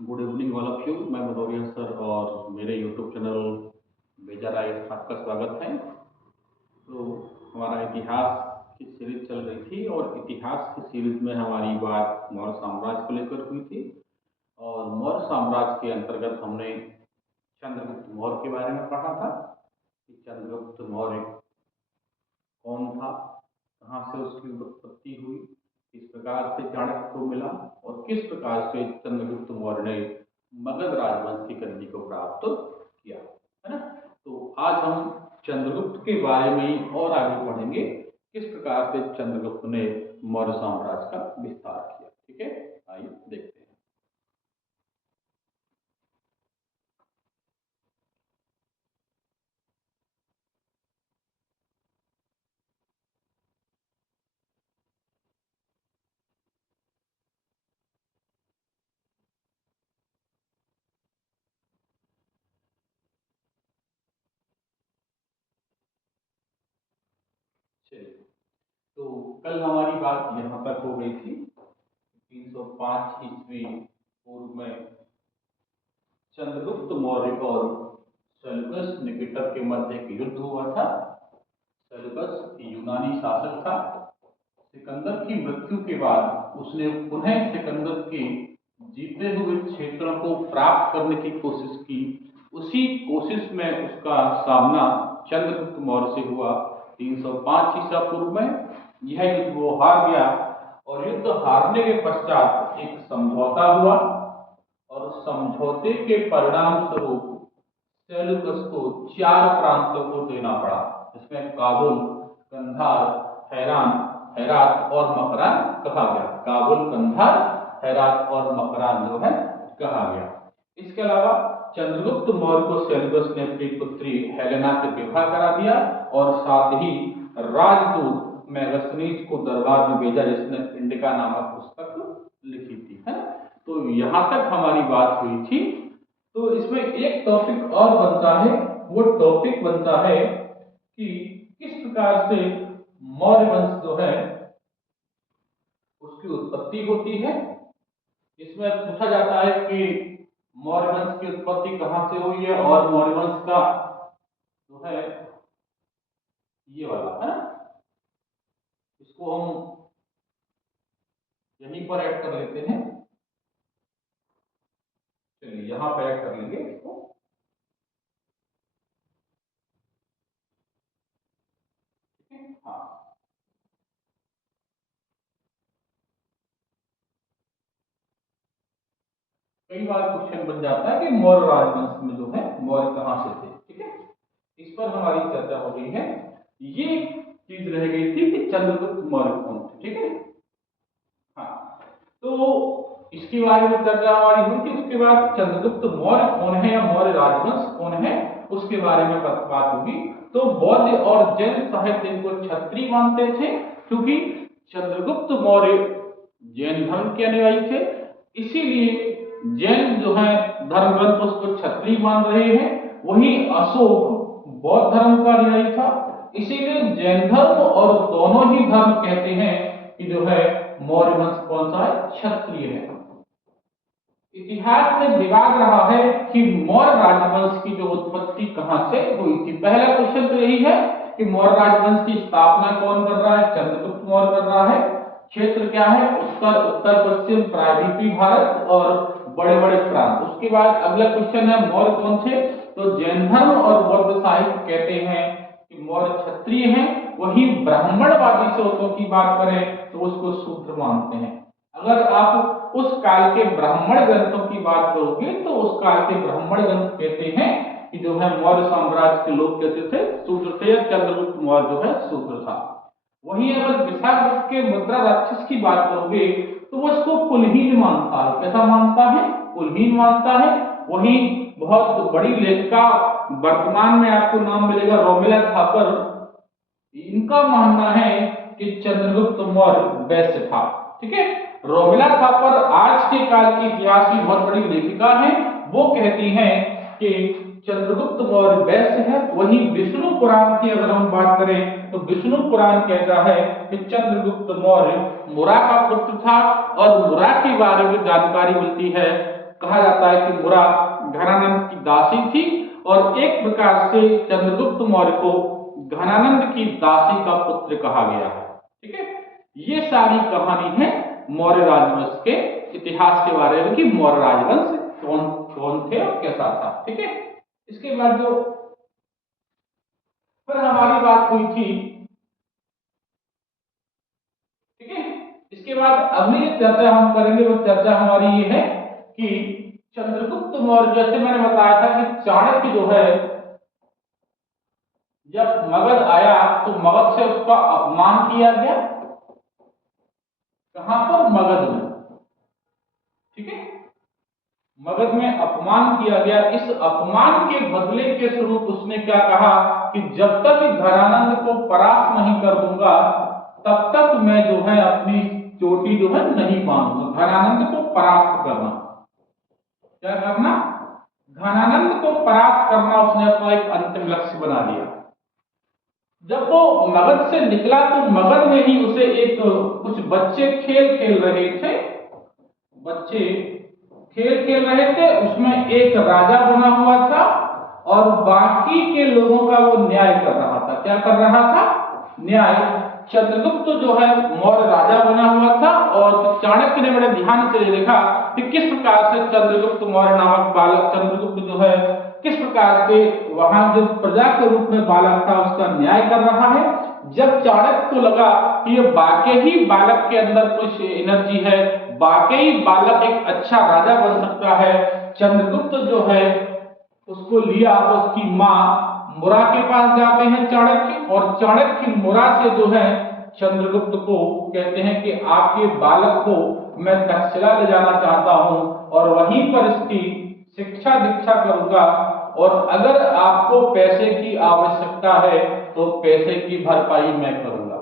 Good evening all of you. मैं Bhadauria sir और मेरे यूट्यूब चैनल बेजा राय आपका स्वागत है। तो हमारा इतिहास की सीरीज चल रही थी और इतिहास की सीरीज में हमारी बात मौर्य साम्राज्य को लेकर हुई थी। और मौर्य साम्राज्य के अंतर्गत हमने चंद्रगुप्त मौर्य के बारे में पढ़ा था कि चंद्रगुप्त मौर्य कौन था, कहाँ से उसकी उत्पत्ति हुई, किस प्रकार से चाणक्य को मिला और किस प्रकार से चंद्रगुप्त मौर्य ने मगध राजवंश की गद्दी को प्राप्त किया, है ना। तो आज हम चंद्रगुप्त के बारे में और आगे पढ़ेंगे, किस प्रकार से चंद्रगुप्त ने मौर्य साम्राज्य का विस्तार किया। ठीक है, आइए देखते हैं। चलिए, तो कल हमारी बात यहाँ तक हो गई थी। 305 ईस्वी पूर्व में चंद्रगुप्त मौर्य और सेल्यूकस निकेटर के मध्य एक युद्ध हुआ था। सेल्यूकस यूनानी शासक था। सिकंदर की मृत्यु के बाद उसने पुनः सिकंदर के जीते हुए क्षेत्रों को प्राप्त करने की कोशिश की। उसी कोशिश में उसका सामना चंद्रगुप्त मौर्य से हुआ 305 ईसा पूर्व में। यह युद्ध वो हार गया और युद्ध हारने के पश्चात एक समझौता हुआ और उस समझौते के परिणाम स्वरूप सेल्यूकस को 4 प्रांतों को देना पड़ा, जिसमें काबुल, कंधार, हैरान, हेरात और मकरान कहा गया। काबुल, कंधार, हेरात और मकरान जो है कहा गया। इसके अलावा चंद्रगुप्त मौर्य को सेल्यूकस ने अपनी पुत्री हेलेना से विवाह करा दिया और साथ ही राजदूत मेगस्थनीज को दरबार में भेजा, जिसने इंडिका नामक पुस्तक लिखी थी, है ना। तो यहाँ तक हमारी बात हुई थी। तो इसमें एक टॉपिक और बनता है, वो टॉपिक बनता है कि किस प्रकार से मौर्य वंश जो है उसकी उत्पत्ति होती है। इसमें पूछा जाता है कि मौर्य वंश की उत्पत्ति कहाँ से हुई है और मौर्य वंश का जो है ये वाला है ना, इसको हम यहीं पर ऐड कर लेते हैं। चलिए यहाँ पर ऐड कर लेंगे इसको। हाँ, कई बार क्वेश्चन बन जाता है कि मौर्य राजवंश में जो है मौर्य कहाँ से थे। ठीक है, इस पर हमारी चर्चा हो गई है। ये चीज रह गई थी कि चंद्रगुप्त मौर्य कौन थे। ठीक है, हाँ, तो इसके बारे में चर्चा हमारी हुई थी। उसके बाद चंद्रगुप्त मौर्य कौन है या मौर्य राजवंश कौन है उसके बारे में बात होगी। तो बौद्ध और जैन साहित्य इनको क्षत्रिय मानते थे, क्योंकि चंद्रगुप्त मौर्य जैन धर्म के अनुयायी थे। इसीलिए जैन जो है धर्म ग्रंथ उसको क्षत्रिय मान रहे हैं। वही अशोक बौद्ध धर्म का अनुयायी था। इसीलिए जैन धर्म और दोनों ही धर्म कहते हैं कि जो है मौर्य वंश कौन सा है, क्षत्रिय है। इतिहास में विवाद रहा है कि मौर्य राजवंश की जो उत्पत्ति कहां से हुई थी। पहला क्वेश्चन तो यही है कि मौर्य राजवंश की स्थापना कौन कर रहा है, चंद्रगुप्त मौर्य कर रहा है। क्षेत्र क्या है, उत्तर, उत्तर पश्चिम, प्रायद्वीपीय भारत और बड़े बड़े प्रांत। उसके बाद अगला क्वेश्चन है मौर्य कौन थे। तो जैन धर्म और बौद्ध साहित्य कहते हैं कि मौर्य क्षत्रिय हैं। वही ब्राह्मणवादी स्रोतों की बात करें तो उसको शूद्र मानते हैं। अगर आप उस काल के ब्राह्मण ग्रंथों की बात करोगे तो उस काल के ब्राह्मण ग्रंथ कहते हैं कि जो है मौर्य साम्राज्य के लोग कैसे थे, शूद्र थे। चंद्रगुप्त मौर्य जो है शूद्र था। वहीं अगर विशाखदत्त के मुद्रा राक्षस की बात करोगे तो वो इसको कुलहीन मानता है। कैसा मानता है, कुलहीन मानता है। वहीं बहुत बड़ी लेखिका वर्तमान में आपको नाम मिलेगा रोमिला थापर। इनका मानना है कि चंद्रगुप्त मौर्य वैश्य था। ठीक है, रोमिला थापर आज के काल के इतिहास की बहुत बड़ी लेखिका है। वो कहती हैं कि चंद्रगुप्त मौर्य वैश्य है। वही विष्णु पुराण की अगर हम बात करें तो विष्णु पुराण कहता है कि चंद्रगुप्त मौर्य मुरा का पुत्र था। और मुरा के बारे में जानकारी मिलती है कहा जाता है कि मुरा घनानंद की दासी थी और एक प्रकार से चंद्रगुप्त मौर्य को घनानंद की दासी का पुत्र कहा गया है। ठीक है, ये सारी कहानी है मौर्य राजवंश के इतिहास के बारे में कि मौर्य राजवंश कौन कौन थे और कैसा था। ठीक है, इसके बाद जो फिर हमारी बात हुई थी, ठीक है, इसके बाद अगली चर्चा हम करेंगे वो चर्चा हमारी ये है कि चंद्रगुप्त मौर्य, जैसे मैंने बताया था कि चाणक्य जो है जब मगध आया तो मगध से उसका अपमान किया गया। कहां पर? मगध में। ठीक है, मगध में अपमान किया गया। इस अपमान के बदले के स्वरूप उसने क्या कहा कि जब तक घनानंद को परास्त नहीं कर दूंगा तब तक मैं जो है अपनी चोटी जो है नहीं बांधूंगा। घनानंद को परास्त करना, क्या करना? घनानंद को परास्त करना उसने अपना एक अंतिम लक्ष्य बना लिया। जब वो मगध से निकला तो मगध में ही उसे एक कुछ बच्चे खेल खेल रहे थे, बच्चे खेल खेल रहे थे, उसमें एक राजा बना हुआ था और बाकी के लोगों का वो न्याय कर रहा था। क्या कर रहा था? न्याय। चंद्रगुप्त जो है मौर्य राजा बना हुआ था और चाणक्य ने बड़े ध्यान से देखा कि किस प्रकार से चंद्रगुप्त मौर्य नामक बालक, चंद्रगुप्त जो है किस प्रकार से वहां जो प्रजा के रूप में बालक था उसका न्याय कर रहा है। जब चाणक्य को लगा कि ये वाकई बालक के अंदर कुछ एनर्जी है, वाकई बालक एक अच्छा राजा बन सकता है, चंद्रगुप्त जो है उसको लिया, उसकी माँ मुरा के पास जाते हैं चाणक्य, और चाणक्य मुरा से जो है चंद्रगुप्त को कहते हैं कि आपके बालक को मैं तक्षशिला ले जाना चाहता हूं और वहीं पर इसकी शिक्षा दीक्षा करूंगा और अगर आपको पैसे की आवश्यकता है तो पैसे की भरपाई मैं करूंगा।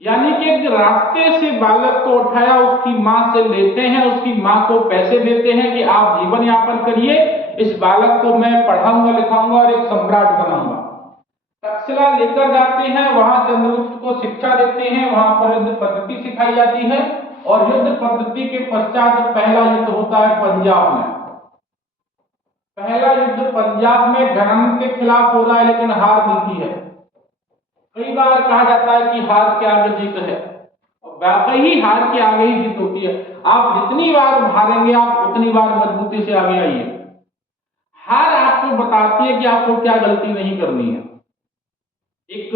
यानी कि एक रास्ते से बालक को उठाया, उसकी मां से लेते हैं, उसकी मां को पैसे देते हैं कि आप जीवन यापन करिए, इस बालक को मैं पढ़ाऊंगा लिखाऊंगा और एक सम्राट बनाऊंगा। तक्षशिला लेकर जाते हैं, वहां चंद्रगुप्त को शिक्षा देते हैं, वहां पर युद्ध पद्धति सिखाई जाती है और युद्ध पद्धति के पश्चात पहला युद्ध होता है पंजाब में। पहला युद्ध पंजाब में घनानंद के खिलाफ हो रहा है लेकिन हार मिलती है। कई बार कहा जाता है कि हार के आगे जीत है, और वाकई ही हार के आगे ही जीत होती है। आप जितनी बार हारेंगे आप उतनी बार मजबूती से आगे आइए। हार आपको बताती है कि आपको क्या गलती नहीं करनी है। एक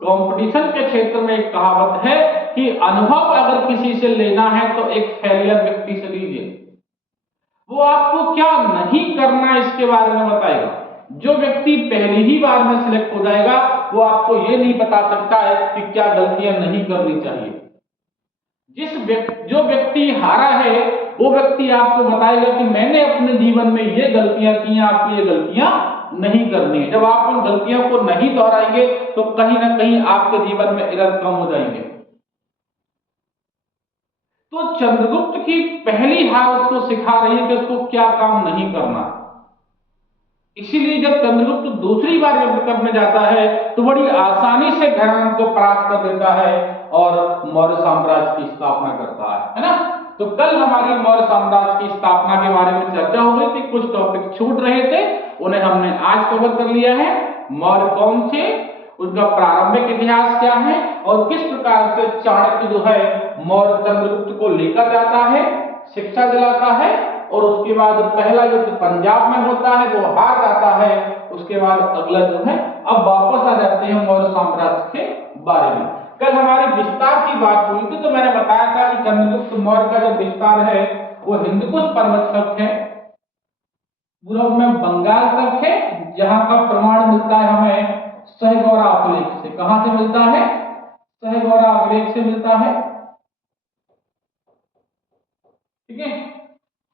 कंपटीशन के क्षेत्र में एक कहावत है कि अनुभव अगर किसी से लेना है तो एक फेलियर व्यक्ति से लीजिए, वो आपको क्या नहीं करना इसके बारे में बताएगा। जो व्यक्ति पहली ही बार में सिलेक्ट हो जाएगा वो आपको ये नहीं बता सकता है कि क्या गलतियां नहीं करनी चाहिए। जो व्यक्ति हारा है वो व्यक्ति आपको बताएगा कि मैंने अपने जीवन में ये गलतियां की हैं, आपको ये गलतियां नहीं करनी है। जब आप उन गलतियों को नहीं दोहराएंगे तो कहीं ना कहीं आपके जीवन में एरर कम हो जाएंगे। तो चंद्रगुप्त की पहली हार उसको सिखा रही है कि उसको क्या काम नहीं करना। इसीलिए जब चंद्रगुप्त दूसरी बार युद्ध करने जाता है तो बड़ी आसानी से घनानंद को परास्त कर देता है और मौर्य साम्राज्य की स्थापना करता है ना। तो कल हमारी मौर्य साम्राज्य की स्थापना के बारे में चर्चा हो गई थी, कुछ टॉपिक छूट रहे थे उन्हें हमने आज कवर कर लिया है। मौर्य कौन थे, उनका प्रारंभिक इतिहास क्या है और किस प्रकार से चाणक्य जो है मौर्य चंद्रगुप्त को लेकर जाता है, शिक्षा दिलाता है और उसके बाद पहला युद्ध पंजाब में होता है, वो हार जाता है। उसके बाद अगला जो है अब वापस आ जाते हैं मौर्य साम्राज्य के बारे में। कल हमारी विस्तार की बात हुई थी तो मैंने बताया था कि चंद्रगुप्त मौर्य का जो विस्तार है वो हिंदकुश पर्वत तक है, पूर्व में बंगाल तक है, जहां का प्रमाण मिलता है हमें सहगौरा अभिलेख से। कहां से मिलता है? सहगौरा अभिलेख से मिलता है। ठीक है,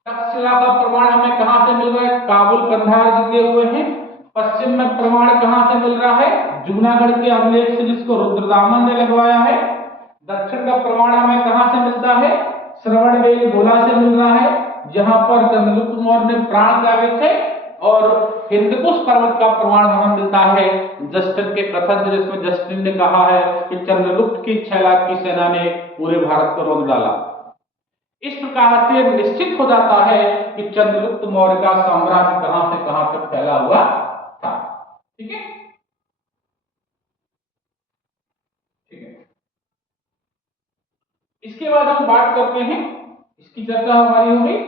तक्षशिला का प्रमाण हमें कहां से मिल रहा है? काबुल कंधार जीते हुए हैं। पश्चिम में प्रमाण कहां से मिल रहा है? जूनागढ़ के अभिलेख से, जिसको रुद्रदामन ने लगवाया है। दक्षिण का प्रमाण हमें कहां से मिलता है? श्रवणबेल गोला से मिल रहा है, जहां पर चंद्रगुप्त मौर्य ने प्राण त्यागे थे। और हिंदकुश पर्वत का प्रमाण हमें मिलता है जस्टिन के कथन, जिसमें जस्टिन ने कहा है कि चंद्रगुप्त की 6 लाख की सेना ने पूरे भारत को रोक डाला। इस प्रकार से निश्चित हो जाता है कि चंद्रगुप्त मौर्य का साम्राज्य कहां से कहां तक फैला हुआ था। ठीक है, ठीक है। इसके बाद हम बात करते हैं, इसकी चर्चा हमारी हो गई।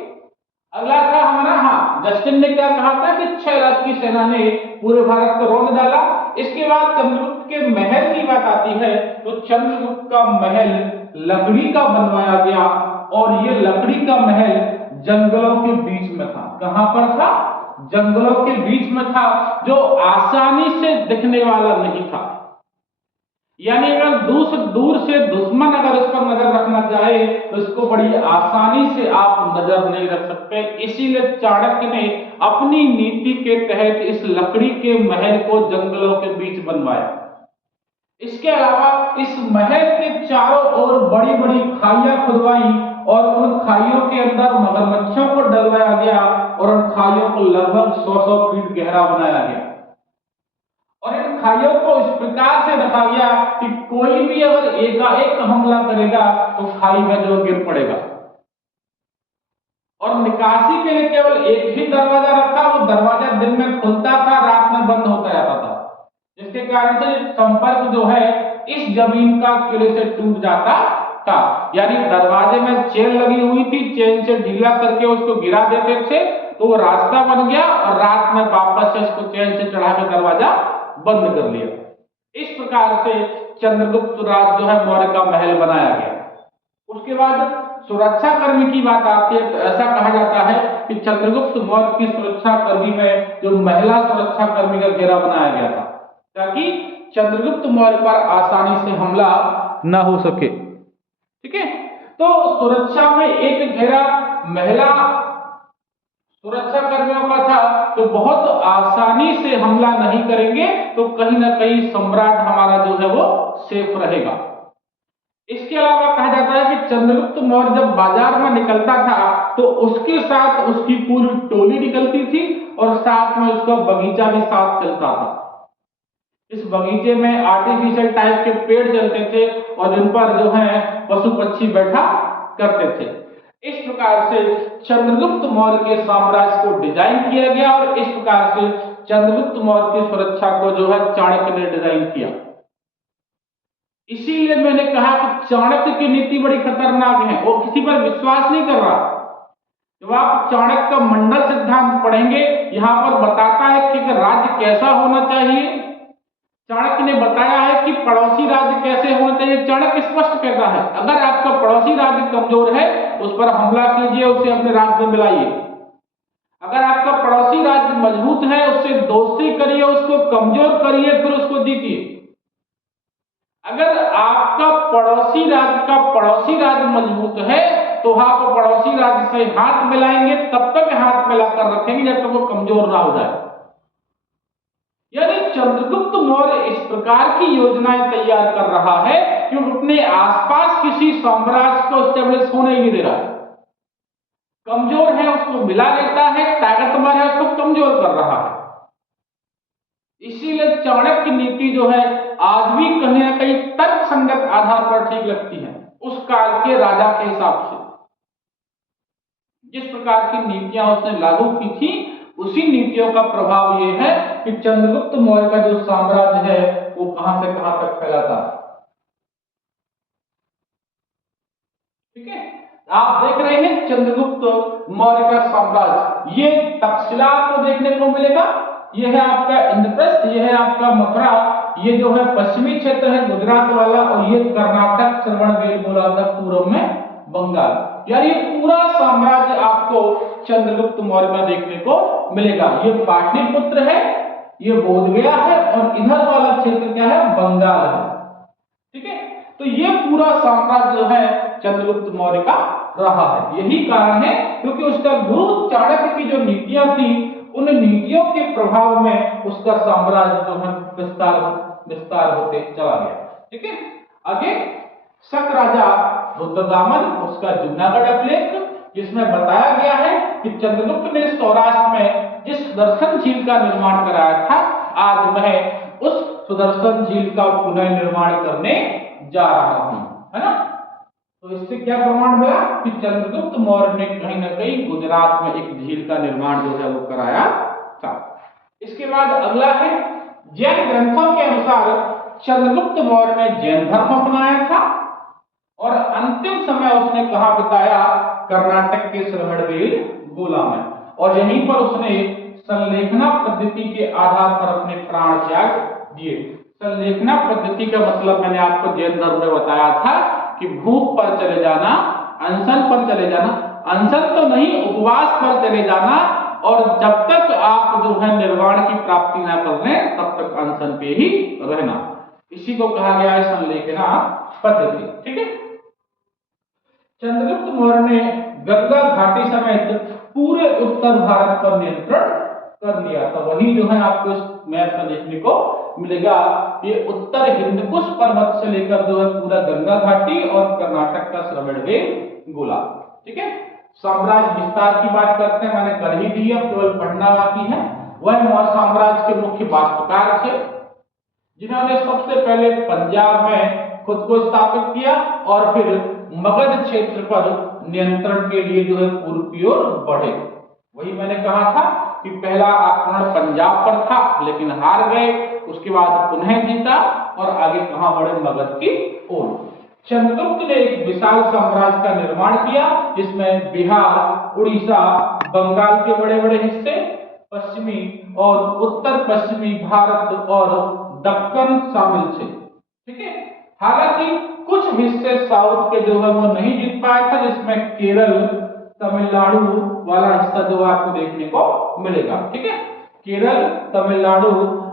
अगला था हमारा, हाँ, जस्टिन ने क्या कहा था कि 6 लाख की सेना ने पूरे भारत को रौंद डाला। इसके बाद चंद्रगुप्त के महल की बात आती है, तो चंद्रगुप्त का महल लकड़ी का बनवाया गया और ये लकड़ी का महल जंगलों के बीच में था। कहां पर था? जंगलों के बीच में था, जो आसानी से दिखने वाला नहीं था। यानी अगर दूर से दुश्मन अगर उस पर नजर रखना चाहे तो इसको बड़ी आसानी से आप नजर नहीं रख सकते। इसीलिए चाणक्य ने अपनी नीति के तहत इस लकड़ी के महल को जंगलों के बीच बनवाया। इसके अलावा इस महल के चारों ओर बड़ी बड़ी खाइयां खुदवाई और उन खाइयों के अंदर मगरमच्छों को डलवाया गया और उन खाइयों को लगभग 100 फीट गहरा बनाया गया और इन खाइयों को इस प्रकार से रखा गया कि कोई भी अगर एकाएक हमला करेगा तो खाई में जो गिर पड़ेगा। और निकासी के लिए केवल एक ही दरवाजा रखा, वो दरवाजा दिन में खुलता था, रात में बंद होता रहता था, जिसके कारण से संपर्क जो है इस जमीन का किले से टूट जाता था। यानी दरवाजे में चेन लगी हुई थी, चेन से ढीला करके उसको गिरा देते थे तो वो रास्ता बन गया और रात में वापस से इसको चेन से चढ़ा के दरवाजा बंद कर लिया। इस प्रकार से चंद्रगुप्त राज जो है मौर्य का महल बनाया गया। उसके बाद सुरक्षा कर्मी की बात आती है तो ऐसा कहा जाता है कि चंद्रगुप्त मौर्य की सुरक्षा कर्मी में जो महिला सुरक्षा कर्मी का घेरा बनाया गया था ताकि चंद्रगुप्त मौर्य पर आसानी से हमला न हो सके। ठीक है, तो सुरक्षा में एक घेरा महिला सुरक्षा कर्मियों का था तो बहुत आसानी से हमला नहीं करेंगे, तो कहीं ना कहीं सम्राट हमारा जो है वो सेफ रहेगा। इसके अलावा कहा जाता है कि चंद्रगुप्त मौर्य जब बाजार में निकलता था तो उसके साथ उसकी पूरी टोली निकलती थी और साथ में उसका बगीचा भी साथ चलता था। इस बगीचे में आर्टिफिशियल टाइप के पेड़ चलते थे और जिन पर जो है पशु पक्षी बैठा करते थे। इस प्रकार से चंद्रगुप्त मौर्य के साम्राज्य को डिजाइन किया गया और इस प्रकार से चंद्रगुप्त मौर्य की सुरक्षा को जो है चाणक्य ने डिजाइन किया। इसीलिए मैंने कहा कि चाणक्य की नीति बड़ी खतरनाक है, वो किसी पर विश्वास नहीं कर रहा। जब आप चाणक्य का मंडल सिद्धांत पढ़ेंगे, यहां पर बताता है कि राज्य कैसा होना चाहिए। चाणक्य ने बताया है कि पड़ोसी राज्य कैसे होना चाहिए। चाणक्य स्पष्ट कहता है अगर आपका पड़ोसी राज्य कमजोर है उस पर हमला कीजिए, उसे अपने राज्य में मिलाइए। अगर आपका पड़ोसी राज्य मजबूत है उससे दोस्ती करिए, उसको कमजोर करिए, फिर उसको जीतिए। अगर आपका पड़ोसी राज्य मजबूत है तो आप पड़ोसी राज्य से हाथ मिलाएंगे, तब तक हाथ मिलाकर रखेंगे जब तक वो कमजोर ना हो जाए। यानी चंद्रगुप्त मौर्य इस प्रकार की योजनाएं तैयार कर रहा है कि वो अपने आसपास किसी साम्राज्य को एस्टेब्लिश होने ही नहीं दे रहा है। कमजोर है उसको मिला लेता है, ताकतवर है उसको कमजोर कर रहा है। इसीलिए चाणक्य की नीति जो है आज भी कहीं ना कहीं तर्क संगत आधार पर ठीक लगती है उस काल के राजा के हिसाब से। जिस प्रकार की नीतियां उसने लागू की थी उसी नीतियों का प्रभाव यह है कि चंद्रगुप्त मौर्य का जो साम्राज्य है वो कहां से कहां तक फैला था। ठीक है, आप देख रहे हैं चंद्रगुप्त मौर्य का साम्राज्य। ये तक्षशिला आपको देखने को मिलेगा, ये है आपका इंद्रप्रस्थ, ये है आपका मथुरा, ये जो है पश्चिमी क्षेत्र है गुजरात वाला, और ये कर्नाटक श्रवणबेलगोला तक पूर्व में बंगाल। यानी पूरा साम्राज्य आपको चंद्रगुप्त मौर्य का देखने को मिलेगा। ये पाटलिपुत्र है, ये बोधगया है और इधर वाला क्षेत्र क्या है, बंगाल है। ठीक है, तो ये पूरा साम्राज्य जो है चंद्रगुप्त मौर्य का रहा है। यही कारण है क्योंकि उसका गुरु चाणक्य की जो नीतियां थी उन नीतियों के प्रभाव में उसका साम्राज्य जो है विस्तार होते चला गया। ठीक है, आगे शक राजा रुद्रदामन, उसका जूनागढ़ अभिलेख, जिसमें बताया गया है कि चंद्रगुप्त ने सौराष्ट्र में जिस सुदर्शन झील का निर्माण कराया था, आज मैं उस सुदर्शन झील का पुनर्निर्माण करने जा रहा हूं, है ना। तो इससे क्या प्रमाण हुआ कि चंद्रगुप्त मौर्य ने कहीं ना कहीं गुजरात में एक झील का निर्माण जो है वो कराया था। इसके बाद अगला है जैन ग्रंथों के अनुसार चंद्रगुप्त मौर्य ने जैन धर्म अपनाया था और अंतिम समय उसने कहां बिताया? कर्नाटक के श्रवणबेलगोला में, और यहीं पर उसने संलेखना पद्धति के आधार पर अपने प्राण त्याग दिए। संलेखना पद्धति का मतलब मैंने आपको जैन धर्म में बताया था कि भूख पर चले जाना, अनशन पर चले जाना, अनशन तो नहीं उपवास पर चले जाना, और जब तक आप जो है निर्वाण की प्राप्ति ना कर लें तब तक अनशन पे ही रहना। इसी को कहा गया है संलेखना पद्धति। ठीक है। चंद्रगुप्त मौर्य ने गंगा घाटी समेत पूरे उत्तर भारत पर नियंत्रण कर लिया था। वही जो है आपको इस मैप में देखने को मिलेगा, ये उत्तर हिंदकुश पर्वत से लेकर जो है पूरा गंगा घाटी और कर्नाटक का श्रवणबेलगोला। ठीक है। साम्राज्य विस्तार की बात करते हैं, मैंने कर ही दी, अब केवल पढ़ना बाकी है। वह मौर्य साम्राज्य के मुख्य वास्तुकार थे जिन्होंने सबसे पहले पंजाब में खुद को स्थापित किया और फिर मगध क्षेत्र पर नियंत्रण के लिए जो है पूर्व की ओर बढ़े। वही मैंने कहा था कि पहला आक्रमण पंजाब पर था लेकिन हार गए, उसके बाद पुनः जीता और आगे कहां बढ़े? मगध की ओर। चंद्रगुप्त ने एक विशाल साम्राज्य का निर्माण किया जिसमें बिहार, उड़ीसा, बंगाल के बड़े बड़े हिस्से, पश्चिमी और उत्तर पश्चिमी भारत और दक्कन शामिल थे। ठीक है। हालांकि कुछ हिस्से साउथ के जो है वो नहीं जीत पाया था, जिसमें केरल, तमिलनाडु वाला हिस्सा जो आपको देखने को मिलेगा। ठीक है। केरल, तमिलनाडु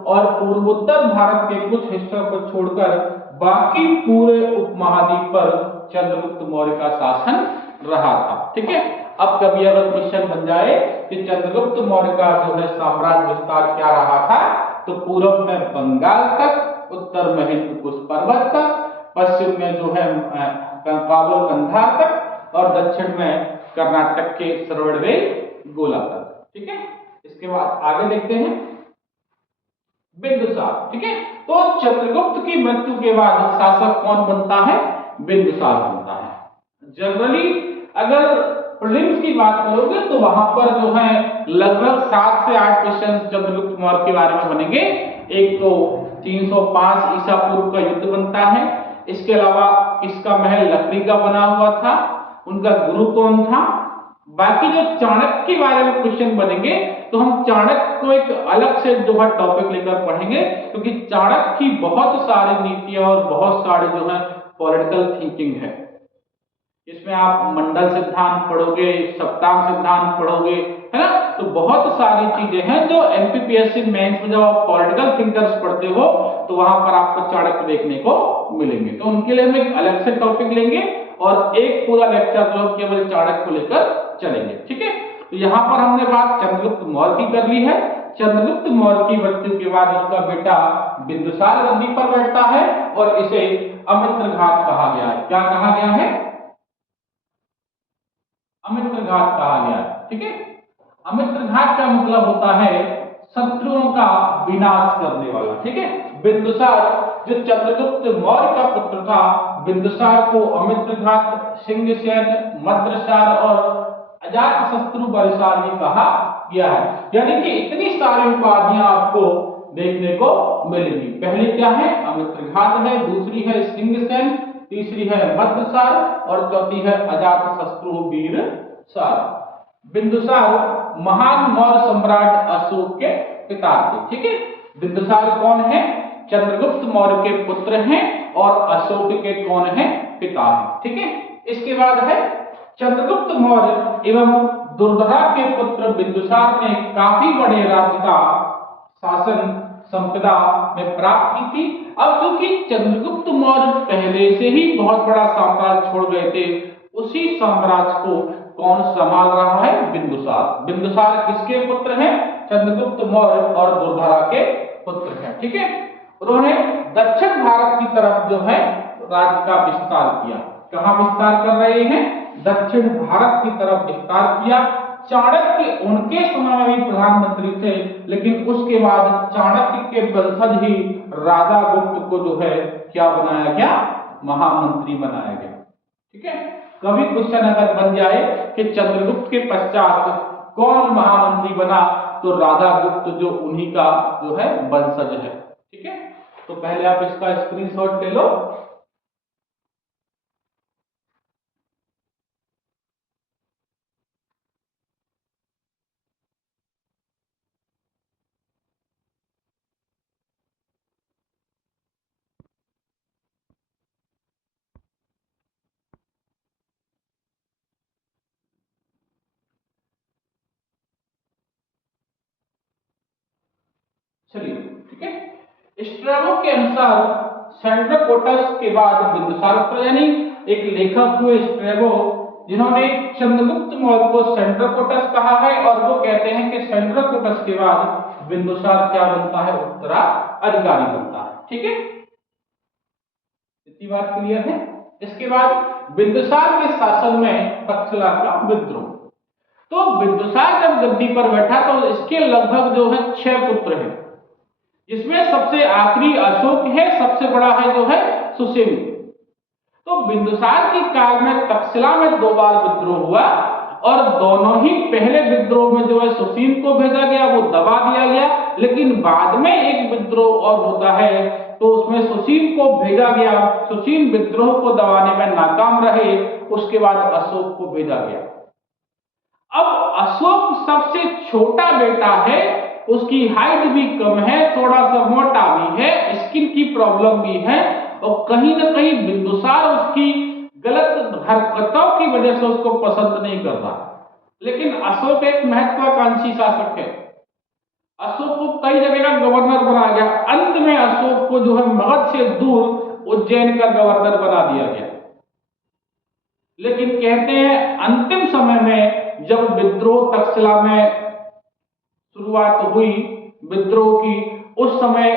और पूर्वोत्तर भारत के कुछ हिस्सों को छोड़कर बाकी पूरे उपमहाद्वीप पर चंद्रगुप्त मौर्य का शासन रहा था। ठीक है। अब कभी अगर क्वेश्चन बन जाए कि चंद्रगुप्त मौर्य का जो है साम्राज्य विस्तार क्या रहा था, तो पूर्व में बंगाल तक, उत्तर में हिंदकुश पर्वत तक, पश्चिम में जो है काबुल कंधार तक और दक्षिण में कर्नाटक के श्रवणबेलगोला तक। ठीक है। इसके बाद आगे देखते हैं बिंदुसार। ठीक है। तो चंद्रगुप्त की मृत्यु के बाद शासक कौन बनता है? बिंदुसार बनता है। जनरली अगर प्रीलिम्स की बात करोगे तो वहां पर जो है लगभग 7 से 8 क्वेश्चन चंद्रगुप्त मौर्य के बारे में बनेंगे। एक तो 305 ईसा पूर्व का युद्ध बनता है, इसके अलावा इसका महल लकड़ी का बना हुआ था, उनका गुरु कौन था। बाकी जो चाणक्य के बारे में क्वेश्चन बनेंगे तो हम चाणक्य को एक अलग से जो है टॉपिक लेकर पढ़ेंगे, क्योंकि चाणक्य की बहुत सारी नीतियां और बहुत सारे जो है पॉलिटिकल थिंकिंग है। इसमें आप मंडल सिद्धांत पढ़ोगे, सप्तांग सिद्धांत पढ़ोगे, है ना। तो बहुत सारी चीजें हैं जो एमपीपीएससी मेंस में जब आप पॉलिटिकल थिंकर्स पढ़ते हो तो वहां पर आपको चाणक्य देखने को मिलेंगे। तो उनके लिए हम एक अलग से टॉपिक लेंगे और एक पूरा लेक्चर जो केवल चाणक्य को लेकर चलेंगे। ठीक है। तो यहाँ पर हमने बात चंद्रगुप्त मौर्य की कर ली है। चंद्रगुप्त मौर्य की मृत्यु के बाद उसका बेटा बिंदुसार गद्दी पर बैठता है और इसे अमित्रघात कहा गया है। क्या कहा गया है? अमित्रघात कहा गया है। ठीक है। अमित्रघात का मतलब होता है शत्रुओं का विनाश करने वाला। ठीक है। बिंदुसार जो चंद्रगुप्त मौर्य का पुत्र था, बिंदुसार को अमित्रघात, सिंहसेन, मद्रसार और अजातशत्रु बरिसार भी कहा गया है। यानी कि इतनी सारी उपाधियां आपको देखने को मिलेंगी। पहली क्या है? अमित्रघात है, दूसरी है सिंहसेन, तीसरी है मद्रसार और चौथी है अजातशत्रु वीरसार। बिंदुसार महान मौर्य सम्राट अशोक के पिता थे। ठीक है। बिंदुसार कौन है? चंद्रगुप्त मौर्य के पुत्र हैं और अशोक के कौन है? पिता हैं। ठीक है। इसके बाद है चंद्रगुप्त मौर्य एवं दुर्धरा के पुत्र बिंदुसार ने काफी बड़े राज्य का शासन संपदा में प्राप्त की थी। अब क्योंकि चंद्रगुप्त मौर्य पहले से ही बहुत बड़ा साम्राज्य छोड़ गए थे, उसी साम्राज्य को कौन संभाल रहा है? बिंदुसार। बिंदुसार किसके पुत्र हैं? चंद्रगुप्त मौर्य और दुर्धरा के पुत्र हैं। ठीक है। उन्होंने दक्षिण भारत की तरफ जो है राज्य का विस्तार किया। कहां विस्तार कर रहे हैं? दक्षिण भारत की तरफ विस्तार किया। चाणक्य उनके समय में भी प्रधानमंत्री थे, लेकिन उसके बाद चाणक्य के वंशज ही राजा गुप्त को जो है क्या बनाया गया? महामंत्री बनाया गया। ठीक है। कभी क्वेश्चन अगर बन जाए कि चंद्रगुप्त के पश्चात कौन महामंत्री बना, तो राधा गुप्त जो उन्हीं का जो है वंशज है। ठीक है, तो पहले आप इसका स्क्रीनशॉट ले लो। चलिए, ठीक है। स्ट्रैबो के अनुसार सेंड्रोकोटस के बाद बिंदुसार उत्तर, यानी एक लेखक हुए स्ट्रैबो जिन्होंने चंद्रगुप्त मौर्य को सेंड्रोकोटस कहा है, और वो कहते हैं कि सेंड्रोकोटस के बाद बिंदुसार क्या बनता है, उत्तराधिकारी बनता है। ठीक है, इतनी बात क्लियर है। इसके बाद बिंदुसार के शासन में तक्षशिला का विद्रोह। तो बिंदुसार जब गद्दी पर बैठा तो इसके लगभग जो है 6 पुत्र हैं, जिसमें सबसे आखिरी अशोक है, सबसे बड़ा है जो है सुसेन। तो बिंदुसार के काल में तक्षशिला में 2 बार विद्रोह हुआ, और दोनों ही पहले विद्रोह में जो है सुसीन को भेजा गया, वो दबा दिया गया, लेकिन बाद में एक विद्रोह और होता है तो उसमें सुसीन को भेजा गया, सुसीन विद्रोह को दबाने में नाकाम रहे, उसके बाद अशोक को भेजा गया। अब अशोक सबसे छोटा बेटा है, उसकी हाइट भी कम है, थोड़ा सा मोटा भी है, स्किन की प्रॉब्लम भी है, और कहीं ना कहीं बिंदुसार उसकी गलत हरकतों की वजह से उसको पसंद नहीं कर रहा। लेकिन अशोक एक महत्वाकांक्षी शासक है, अशोक को कई जगह का गवर्नर बनाया गया, अंत में अशोक को जो है मगध से दूर उज्जैन का गवर्नर बना दिया गया। लेकिन कहते हैं अंतिम समय में जब विद्रोह तक्षशिला में शुरुआत हुई विद्रोह की, उस समय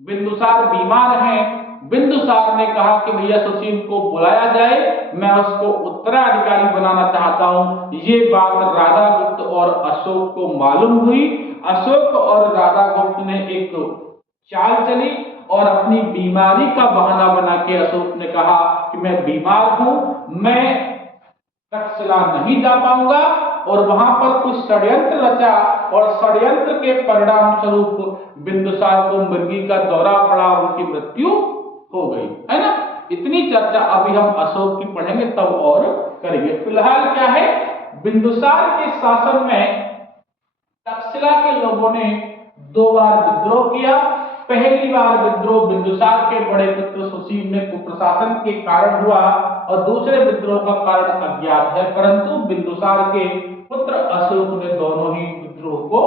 बिंदुसार बीमार हैं। बिंदुसार ने कहा कि भैया सुसीन को बुलाया जाए, मैं उसको उत्तराधिकारी बनाना चाहता हूं। ये बात राधा गुप्त और अशोक को मालूम हुई। अशोक और राधा गुप्त ने एक चाल चली और अपनी बीमारी का बहाना बना के अशोक ने कहा कि मैं बीमार हूं, मैं तक्षशिला नहीं जा पाऊंगा, और वहां पर कुछ षड्यंत्र रचा, और षड्यंत्र के परिणाम स्वरूप बिंदुसार को मृगी का दौरा पड़ा, उनकी मृत्यु हो गई, है ना। इतनी चर्चा अभी हम अशोक की पढ़ेंगे तब और करेंगे। फिलहाल क्या है, बिंदुसार के शासन में तक्षशिला के लोगों ने 2 बार विद्रोह किया। पहली बार विद्रोह बिंदुसार के बड़े पुत्र सुसीन ने कुप्रशासन के कारण हुआ, और दूसरे विद्रोह का कारण अज्ञात है, परंतु बिंदुसार के पुत्र अशोक ने दोनों ही विद्रोह को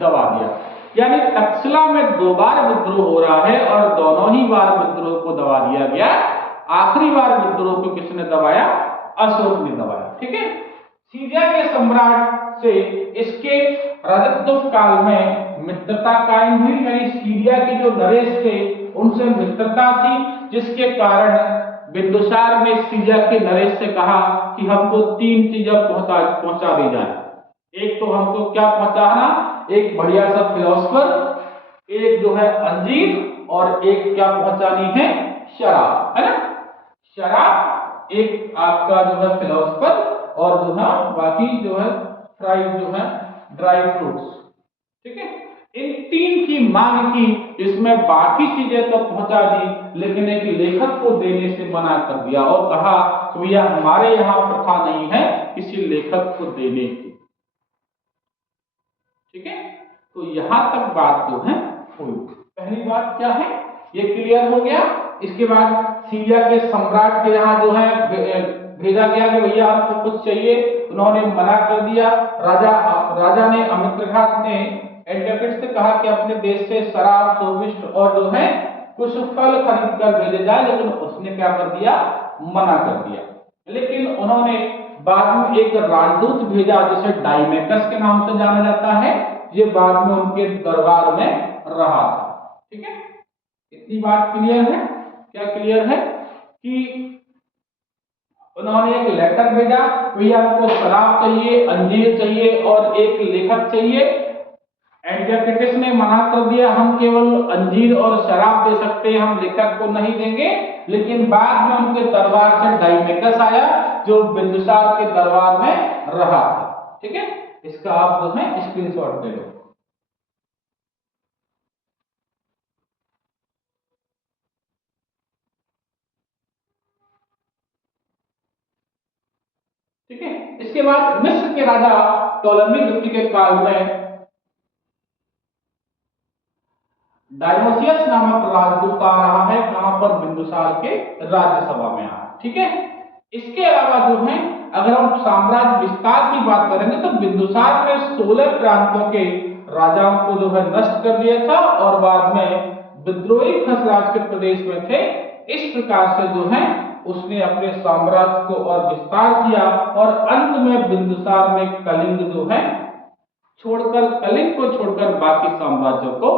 दबा दिया। यानी तक्षशिला में 2 बार विद्रोह हो रहा है, और दोनों ही बार विद्रोह को दबा दिया गया। आखिरी बार विद्रोह को किसने दबाया, अशोक ने दबाया। ठीक है, सीरिया के सम्राट से इसके राजत्व काल में मित्रता कायम हुई, यानी सीरिया के जो नरेश थे उनसे मित्रता थी, जिसके कारण बिंदुसार ने सीरिया के नरेश से कहा कि हमको 3 चीजें पहुंचा दी जाए। एक तो हमको क्या पहुंचाना, एक बढ़िया सा फिलोसफर, एक जो है अंजीर, और एक क्या पहुंचानी है, शराब, है ना। शराब, एक आपका जो है फिलोसफर, और जो है बाकी जो है फ्राई जो है ड्राई फ्रूट्स। ठीक है, इन 3 की मांग की, इसमें बाकी चीजें तो पहुंचा दी, लेकिन एक लेखक को देने से मना कर दिया और कहा कि भैया हमारे यहाँ प्रथा नहीं है किसी लेखक को देने की। ठीक है, तो यहां तक बात जो है हुई। पहली बात क्या है, ये क्लियर हो गया। इसके बाद सीरिया के सम्राट के यहाँ जो है भेजा गया कि भैया हमको कुछ चाहिए, उन्होंने मना कर दिया। राजा ने अमित्रघात ने एडवोकेट से कहा कि अपने देश से शराब, सोबिष्ट और जो है कुछ फल खरीद कर भेजे जाए, लेकिन उसने क्या कर दिया, मना कर दिया। लेकिन उन्होंने बाद में एक राजदूत भेजा जिसे डाइमेकस के नाम से जाना जाता है, ये बाद में उनके दरबार में रहा था। ठीक है, इतनी बात क्लियर है। क्या क्लियर है कि उन्होंने एक लेटर भेजा, भैया हमको शराब चाहिए, अंजीर चाहिए और एक लेखक चाहिए। एंटियाक्रिटिस ने मना कर दिया, हम केवल अंजीर और शराब दे सकते हैं, हम लेखक को नहीं देंगे। लेकिन बाद में उनके दरबार से डाइमेकस आया जो बिंदुसार के दरबार में रहा था। ठीक है, इसका आप जो है स्क्रीनशॉट ले लो। ठीक है, इसके बाद मिस्र के राजा टोलेमी द्वितीय के काल में डायोसियस नामक राजदूत आ रहा है, कहां पर, बिंदुसार के राज्यसभा में आ। ठीक है, इसके अलावा जो है अगर हम साम्राज्य विस्तार की बात करेंगे तो बिंदुसार ने 16 प्रांतों के राजाओं को जो है नष्ट कर दिया था और बाद में विद्रोही खसराज के प्रदेश में थे। इस प्रकार से जो है उसने अपने साम्राज्य को और विस्तार किया और अंत में बिंदुसार ने कलिंग जो है छोड़कर, कलिंग को छोड़कर बाकी साम्राज्यों को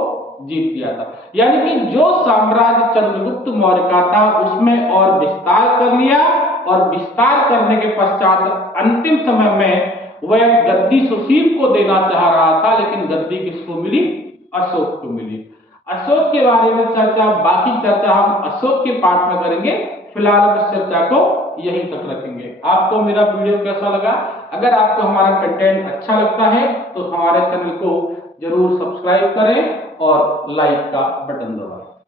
जीत लिया था। यानी कि जो साम्राज्य चंद्रगुप्त मौर्य का था उसमें और विस्तार कर लिया और विस्तार करने के पश्चात अंतिम समय में वह गद्दी सुशील को देना चाह रहा था, लेकिन गद्दी किसको मिली, अशोक को मिली। अशोक के बारे में चर्चा, बाकी चर्चा हम अशोक के पार्ट में करेंगे। फिलहाल हम इस चर्चा को यहीं तक रखेंगे। आपको मेरा वीडियो कैसा लगा? अगर आपको हमारा कंटेंट अच्छा लगता है तो हमारे चैनल को जरूर सब्सक्राइब करें और लाइक का बटन दबाएं।